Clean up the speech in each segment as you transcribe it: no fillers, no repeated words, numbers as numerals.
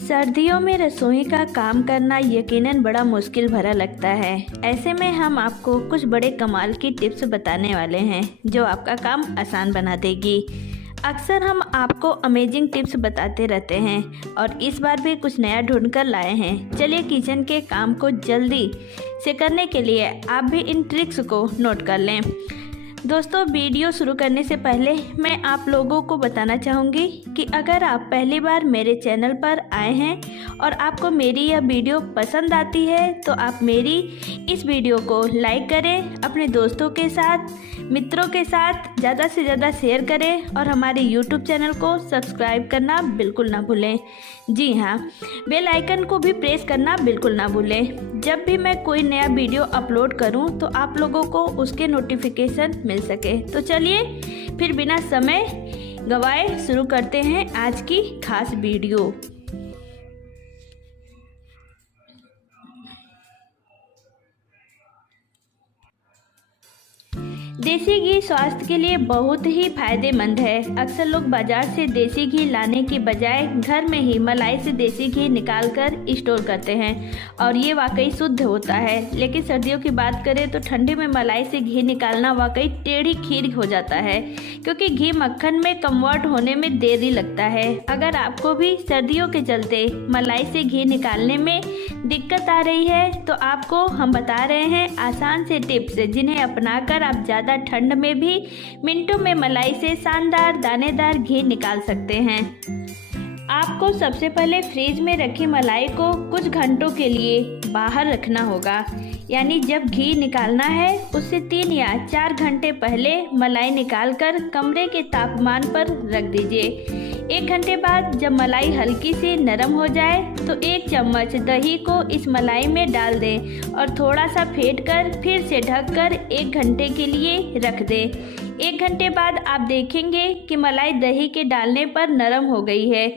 सर्दियों में रसोई का काम करना यकीनन बड़ा मुश्किल भरा लगता है। ऐसे में हम आपको कुछ बड़े कमाल की टिप्स बताने वाले हैं जो आपका काम आसान बना देगी। अक्सर हम आपको अमेजिंग टिप्स बताते रहते हैं और इस बार भी कुछ नया ढूंढ कर लाए हैं। चलिए किचन के काम को जल्दी से करने के लिए आप भी इन ट्रिक्स को नोट कर लें। दोस्तों, वीडियो शुरू करने से पहले मैं आप लोगों को बताना चाहूँगी कि अगर आप पहली बार मेरे चैनल पर आए हैं और आपको मेरी यह वीडियो पसंद आती है तो आप मेरी इस वीडियो को लाइक करें, अपने दोस्तों के साथ, मित्रों के साथ ज़्यादा से ज़्यादा शेयर करें और हमारे YouTube चैनल को सब्सक्राइब करना बिल्कुल ना भूलें। जी हाँ, बेल आइकन को भी प्रेस करना बिल्कुल ना भूलें। जब भी मैं कोई नया वीडियो अपलोड करूं तो आप लोगों को उसके नोटिफिकेशन मिल सके। तो चलिए फिर बिना समय गवाए शुरू करते हैं आज की खास वीडियो। देसी घी स्वास्थ्य के लिए बहुत ही फायदेमंद है। अक्सर लोग बाजार से देसी घी लाने की बजाय घर में ही मलाई से देसी घी निकालकर स्टोर करते हैं और ये वाकई शुद्ध होता है। लेकिन सर्दियों की बात करें तो ठंडी में मलाई से घी निकालना वाकई टेढ़ी खीर हो जाता है, क्योंकि घी मक्खन में कन्वर्ट होने में देरी लगता है। अगर आपको भी सर्दियों के चलते मलाई से घी निकालने में दिक्कत आ रही है तो आपको हम बता रहे हैं आसान से टिप्स, जिन्हें अपनाकर आप ज़्यादा ठंड में भी मिनटों में मलाई से शानदार दानेदार घी निकाल सकते हैं। आपको सबसे पहले फ्रिज में रखी मलाई को कुछ घंटों के लिए बाहर रखना होगा, यानी जब घी निकालना है उससे 3 या 4 घंटे पहले मलाई निकालकर कमरे के तापमान पर रख दीजिए। 1 घंटे बाद जब मलाई हल्की सी नरम हो जाए तो 1 चम्मच दही को इस मलाई में डाल दें और थोड़ा सा फेंटकर फिर से ढककर 1 घंटे के लिए रख दें। 1 घंटे बाद आप देखेंगे कि मलाई दही के डालने पर नरम हो गई है।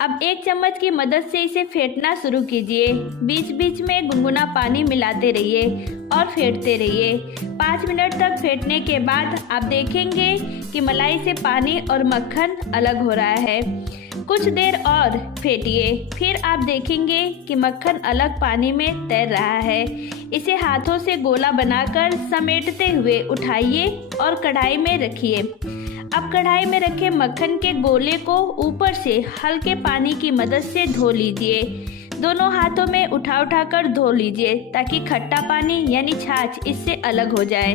अब 1 चम्मच की मदद से इसे फेंटना शुरू कीजिए। बीच बीच में गुनगुना पानी मिलाते रहिए और फेंटते रहिए। 5 मिनट तक फेंटने के बाद आप देखेंगे कि मलाई से पानी और मक्खन अलग हो रहा है। कुछ देर और फेंटिए, फिर आप देखेंगे कि मक्खन अलग पानी में तैर रहा है। इसे हाथों से गोला बनाकर समेटते हुए उठाइए और कढ़ाई में रखिए। अब कढ़ाई में रखे मक्खन के गोले को ऊपर से हल्के पानी की मदद से धो लीजिए। दोनों हाथों में उठा कर धो लीजिए ताकि खट्टा पानी यानी छाछ इससे अलग हो जाए।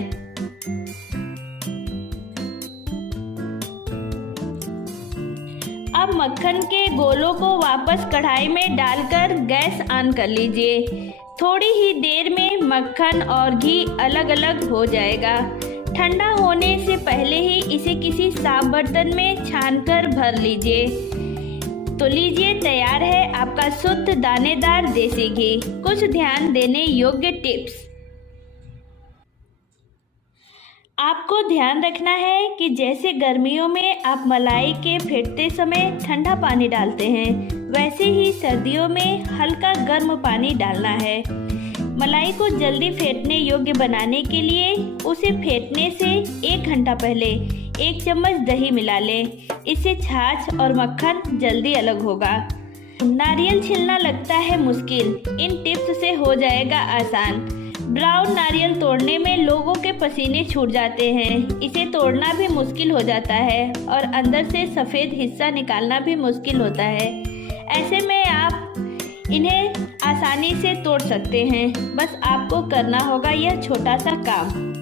अब मक्खन के गोलों को वापस कढ़ाई में डालकर गैस ऑन कर लीजिए। थोड़ी ही देर में मक्खन और घी अलग अलग हो जाएगा। ठंडा होने से पहले ही इसे किसी साफ बर्तन में छानकर भर लीजिए। तो लीजिए, तैयार है आपका शुद्ध दानेदार देसी घी। कुछ ध्यान देने योग्य टिप्स। आपको ध्यान रखना है कि जैसे गर्मियों में आप मलाई के फेंटते समय ठंडा पानी डालते हैं, वैसे ही सर्दियों में हल्का गर्म पानी डालना है। मलाई को जल्दी फेंटने योग्य बनाने के लिए उसे फेंटने से 1 घंटा पहले 1 चम्मच दही मिला लें। इससे छाछ और मक्खन जल्दी अलग होगा। नारियल छिलना लगता है मुश्किल, इन टिप्स से हो जाएगा आसान। ब्राउन नारियल तोड़ने में लोगों के पसीने छूट जाते हैं। इसे तोड़ना भी मुश्किल हो जाता है और अंदर से सफ़ेद हिस्सा निकालना भी मुश्किल होता है। ऐसे में आप इन्हें आसानी से तोड़ सकते हैं। बस आपको करना होगा यह छोटा सा काम।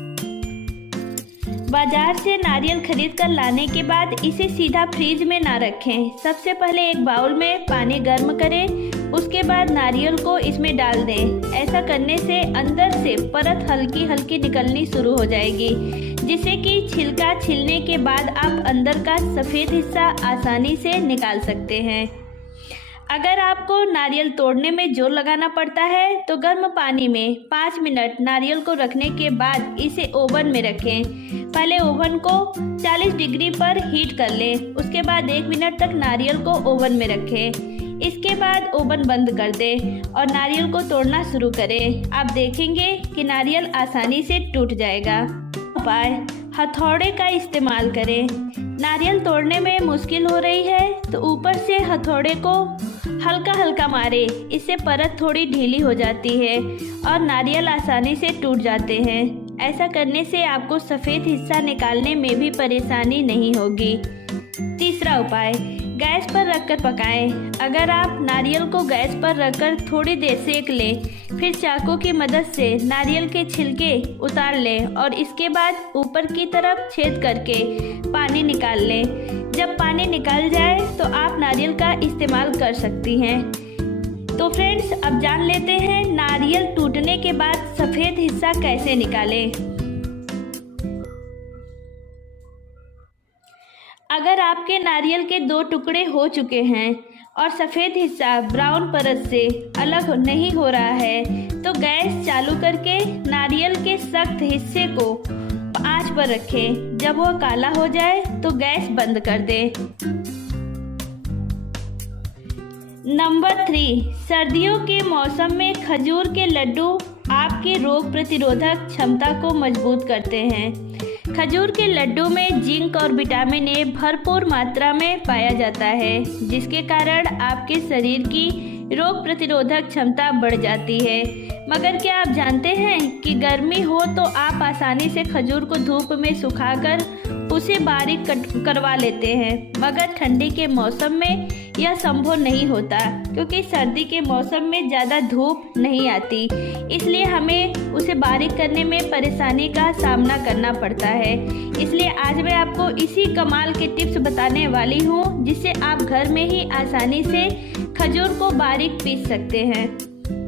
बाजार से नारियल खरीद कर लाने के बाद इसे सीधा फ्रिज में ना रखें। सबसे पहले एक बाउल में पानी गर्म करें, उसके बाद नारियल को इसमें डाल दें। ऐसा करने से अंदर से परत हल्की हल्की निकलनी शुरू हो जाएगी, जिससे कि छिलका छिलने के बाद आप अंदर का सफ़ेद हिस्सा आसानी से निकाल सकते हैं। अगर आपको नारियल तोड़ने में जोर लगाना पड़ता है तो गर्म पानी में 5 मिनट नारियल को रखने के बाद इसे ओवन में रखें। पहले ओवन को 40 डिग्री पर हीट कर लें, उसके बाद 1 मिनट तक नारियल को ओवन में रखें। इसके बाद ओवन बंद कर दें और नारियल को तोड़ना शुरू करें। आप देखेंगे कि नारियल आसानी से टूट जाएगा। उपाय, हथौड़े का इस्तेमाल करें। नारियल तोड़ने में मुश्किल हो रही है तो ऊपर से हथौड़े को हल्का हल्का मारे, इससे परत थोड़ी ढीली हो जाती है और नारियल आसानी से टूट जाते हैं। ऐसा करने से आपको सफ़ेद हिस्सा निकालने में भी परेशानी नहीं होगी। तीसरा उपाय, गैस पर रखकर पकाएं। अगर आप नारियल को गैस पर रखकर थोड़ी देर सेक लें, फिर चाकू की मदद से नारियल के छिलके उतार लें और इसके बाद ऊपर की तरफ छेद करके पानी निकाल लें। जब पानी निकल जाए तो आप नारियल का इस्तेमाल कर सकती हैं। तो फ्रेंड्स, अब जान लेते हैं नारियल टूटने के बाद सफ़ेद हिस्सा कैसे निकालें। अगर आपके नारियल के 2 टुकड़े हो चुके हैं और सफ़ेद हिस्सा ब्राउन परत से अलग नहीं हो रहा है तो गैस चालू करके नारियल के सख्त हिस्से को आंच पर रखें। जब वह काला हो जाए तो गैस बंद कर दें। नंबर 3, सर्दियों के मौसम में खजूर के लड्डू आपके रोग प्रतिरोधक क्षमता को मजबूत करते हैं। खजूर के लड्डू में जिंक और विटामिन ए भरपूर मात्रा में पाया जाता है, जिसके कारण आपके शरीर की रोग प्रतिरोधक क्षमता बढ़ जाती है। मगर क्या आप जानते हैं कि गर्मी हो तो आप आसानी से खजूर को धूप में सुखाकर उसे बारीक करवा लेते हैं, मगर ठंडी के मौसम में यह संभव नहीं होता क्योंकि सर्दी के मौसम में ज़्यादा धूप नहीं आती, इसलिए हमें उसे बारीक करने में परेशानी का सामना करना पड़ता है। इसलिए आज मैं आपको इसी कमाल के टिप्स बताने वाली हूँ जिससे आप घर में ही आसानी से खजूर को बारीक पीस सकते हैं।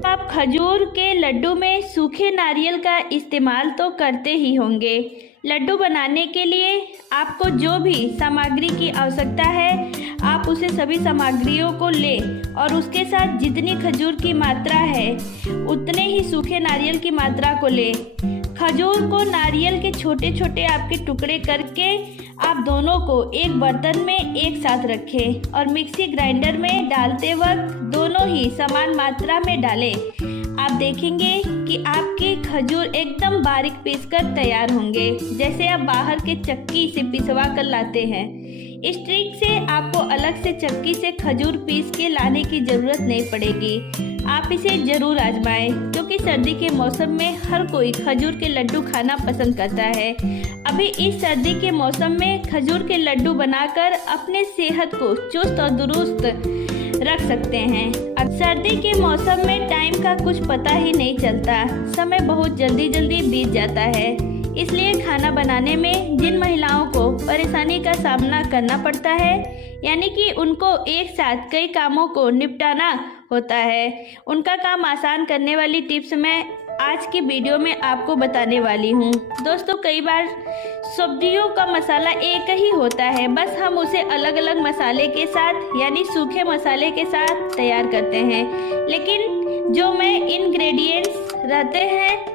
आप खजूर के लड्डू में सूखे नारियल का इस्तेमाल तो करते ही होंगे। लड्डू बनाने के लिए आपको जो भी सामग्री की आवश्यकता है आप उसे सभी सामग्रियों को लें और उसके साथ जितनी खजूर की मात्रा है उतने ही सूखे नारियल की मात्रा को लें। खजूर को नारियल के छोटे छोटे आपके टुकड़े करके आप दोनों को एक बर्तन में एक साथ रखें और मिक्सी ग्राइंडर में डालते वक्त दोनों ही समान मात्रा में डालें। आप देखेंगे कि आपके खजूर एकदम बारीक पीसकर तैयार होंगे, जैसे आप बाहर के चक्की से पिसवा कर लाते हैं। इस ट्रिक से आपको अलग से चक्की से खजूर पीस के लाने की ज़रूरत नहीं पड़ेगी। आप इसे ज़रूर आजमाएं क्योंकि सर्दी के मौसम में हर कोई खजूर के लड्डू खाना पसंद करता है। अभी इस सर्दी के मौसम में खजूर के लड्डू बनाकर अपने सेहत को चुस्त और दुरुस्त रख सकते हैं। अब सर्दी के मौसम में टाइम का कुछ पता ही नहीं चलता, समय बहुत जल्दी जल्दी बीत जाता है। इसलिए खाना बनाने में जिन महिलाओं को परेशानी का सामना करना पड़ता है, यानी कि उनको एक साथ कई कामों को निपटाना होता है, उनका काम आसान करने वाली टिप्स मैं आज की वीडियो में आपको बताने वाली हूँ। दोस्तों, कई बार सब्जियों का मसाला एक ही होता है, बस हम उसे अलग अलग मसाले के साथ यानी सूखे मसाले के साथ तैयार करते हैं, लेकिन जो में इंग्रेडिएंट्स रहते हैं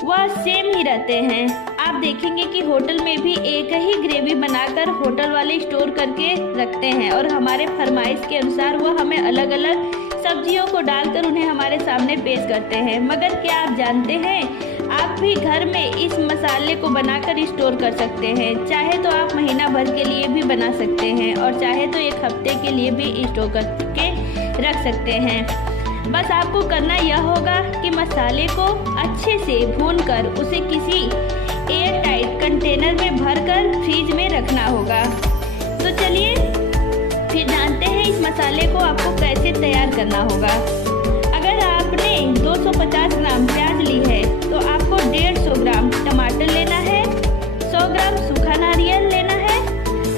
वह सेम ही रहते हैं। आप देखेंगे कि होटल में भी एक ही ग्रेवी बनाकर होटल वाले स्टोर करके रखते हैं और हमारे फरमाइश के अनुसार वह हमें अलग अलग सब्जियों को डालकर उन्हें हमारे सामने पेश करते हैं। मगर क्या आप जानते हैं, आप भी घर में इस मसाले को बनाकर स्टोर कर सकते हैं। चाहे तो आप महीना भर के लिए भी बना सकते हैं और चाहे तो एक हफ्ते के लिए भी स्टोर करके रख सकते हैं। बस आपको करना यह होगा कि मसाले को अच्छे से भूनकर उसे किसी एयर टाइट कंटेनर में भरकर फ्रिज में रखना होगा। तो चलिए फिर जानते हैं इस मसाले को आपको कैसे तैयार करना होगा। अगर आपने 250 ग्राम प्याज ली है तो आपको 150 ग्राम टमाटर लेना है, 100 ग्राम सूखा नारियल लेना है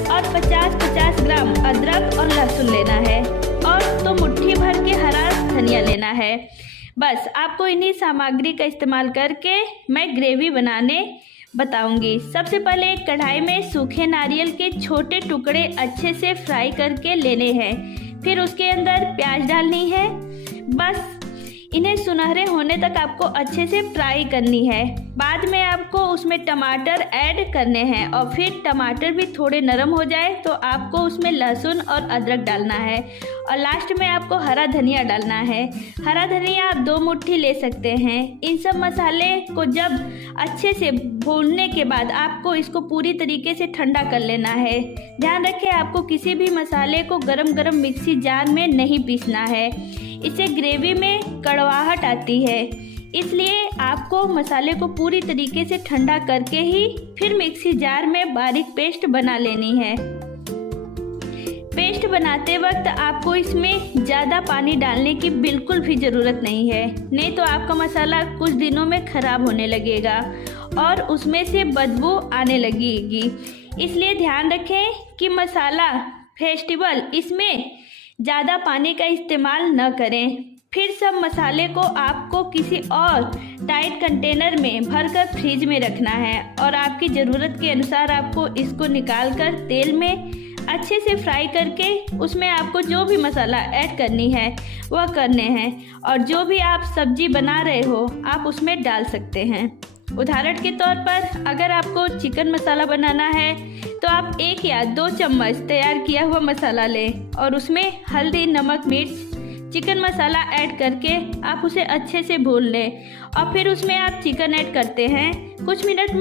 और 50-50 ग्राम अदरक और लहसुन लेना है और तो मुट्ठी भर के हरा धनिया लेना है। बस आपको इन्हीं सामग्री का इस्तेमाल करके मैं ग्रेवी बनाने बताऊंगी। सबसे पहले एक कढ़ाई में सूखे नारियल के छोटे टुकड़े अच्छे से फ्राई करके लेने हैं। फिर उसके अंदर प्याज डालनी है। बस इन्हें सुनहरे होने तक आपको अच्छे से फ्राई करनी है। बाद में आपको उसमें टमाटर ऐड करने हैं और फिर टमाटर भी थोड़े नरम हो जाए तो आपको उसमें लहसुन और अदरक डालना है और लास्ट में आपको हरा धनिया डालना है। हरा धनिया आप 2 मुट्ठी ले सकते हैं। इन सब मसाले को जब अच्छे से भूनने के बाद आपको इसको पूरी तरीके से ठंडा कर लेना है। ध्यान रखें, आपको किसी भी मसाले को गरम गरम मिक्सी जार में नहीं पीसना है, इससे ग्रेवी में कड़वाहट आती है। इसलिए आपको मसाले को पूरी तरीके से ठंडा करके ही फिर मिक्सी जार में बारीक पेस्ट बना लेनी है। पेस्ट बनाते वक्त आपको इसमें ज़्यादा पानी डालने की बिल्कुल भी ज़रूरत नहीं है, नहीं तो आपका मसाला कुछ दिनों में ख़राब होने लगेगा और उसमें से बदबू आने लगेगी। इसलिए ध्यान रखें कि मसाला फेस्टिवल इसमें ज़्यादा पानी का इस्तेमाल न करें। फिर सब मसाले को आपको किसी और टाइट कंटेनर में भरकर फ्रिज में रखना है और आपकी ज़रूरत के अनुसार आपको इसको निकाल कर तेल में अच्छे से फ्राई करके उसमें आपको जो भी मसाला ऐड करनी है वह करने हैं और जो भी आप सब्जी बना रहे हो आप उसमें डाल सकते हैं। उदाहरण के तौर पर अगर आपको चिकन मसाला बनाना है तो आप 1 या 2 चम्मच तैयार किया हुआ मसाला लें और उसमें हल्दी, नमक, मिर्च, चिकन मसाला ऐड करके आप उसे अच्छे से भून लें और फिर उसमें आप चिकन ऐड करते हैं। कुछ मिनट में